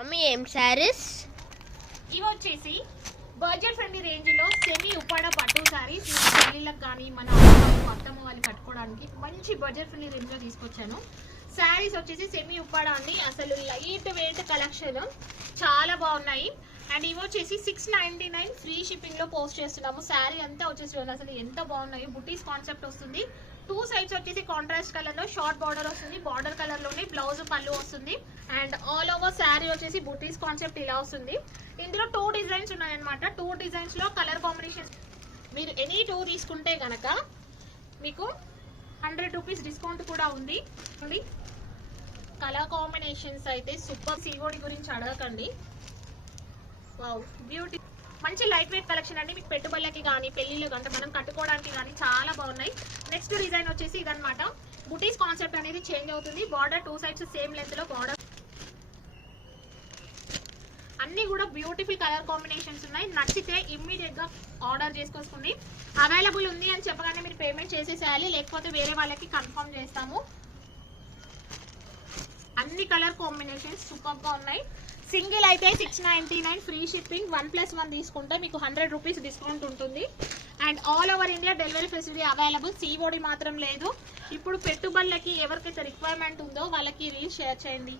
Mummy ఏం శారీస్ ఇవి వచ్చేసి బడ్జెట్ ఫ్రెండ్లీ రేంజ్ లో సెమీ ఉప్పాడ పట్టు శారీస్. పెళ్లిళ్ళకి కానీ మన అత్తమ్మ వాళ్ళు కట్టుకోవడానికి మంచి బడ్జెట్ ఫ్రెండ్లీ రేంజ్ లో తీసుకొచ్చాను. శారీస్ వచ్చేసి సెమీ ఉప్పాడ అండి. అసలు లైట్ వెయిట్ కలెక్షన్ చాలా బాగున్నాయి. అండ్ ఇవి వచ్చేసి 699 ఫ్రీ షిప్పింగ్ లో పోస్ట్ చేస్తున్నాము. శారీ అంతా వచ్చేసి అసలు ఎంత బాగున్నాయి. బుటీస్ కాన్సెప్ట్ వస్తుంది. 2 సైడ్స్ వచ్చేసి కాంట్రాస్ట్ కలర్ లో షార్ట్ బార్డర్ వస్తుంది. బార్డర్ కలర్ లోనే బ్లౌజ్ పళ్ళు వస్తుంది. అండ్ ఆల్ ఓవర్ శారీ వచ్చేసి బుటీస్ కాన్సెప్ట్ ఇలా వస్తుంది. ఇందులో 2 డిజైన్స్ ఉన్నాయన్నమాట. 2 డిజైన్స్ లో కలర్ కాంబినేషన్స్ మీరు ఎనీ 2 తీసుకుంటే గనక మీకు 100 రూపీస్ డిస్కౌంట్ కూడా ఉంది. కలర్ కాంబినేషన్స్ అయితే సూపర్. సివోడి గురించి అడగకండి. Wow beauty. మంచి లైట్ వెయిట్ కలెక్షన్ అండి. మీకు పెట్టుబడులకి కానీ పెళ్లిళ్ళు అంటే మనం కట్టుకోవడానికి కానీ చాలా బాగున్నాయి. నెక్స్ట్ డిజైన్ వచ్చేసి ఇదనమాట. బుటీస్ కాన్సెప్ట్ అనేది చేంజ్ అవుతుంది. బార్డర్ 2 సైడ్స్ సేమ్ లెంత్ లో బార్డర్. అన్ని కూడా బ్యూటిఫుల్ కలర్ కాంబినేషన్స్ ఉన్నాయి. నచ్చితే ఇమ్మీడియట్ గా ఆర్డర్ చేసుకోండి. అవైలబుల్ ఉంది అని చెప్పగానే మీరు పేమెంట్ చేసేసేయాలి, లేకపోతే వేరే వాళ్ళకి కన్ఫర్మ్ చేస్తాము. అన్ని కలర్ కాంబినేషన్స్ సూపర్ గా ఉన్నాయి. సింగిల్ అయితే 699 ఫ్రీ షిప్పింగ్. 1+1 తీసుకుంటే మీకు 100 రూపీస్ డిస్కౌంట్ ఉంటుంది. And all over India delivery facility available. COD మాత్రం లేదు. ఇప్పుడు పెట్టుబడులకి ఎవరికైతే రిక్వైర్మెంట్ ఉందో వాళ్ళకి రీల్ షేర్ చేయండి.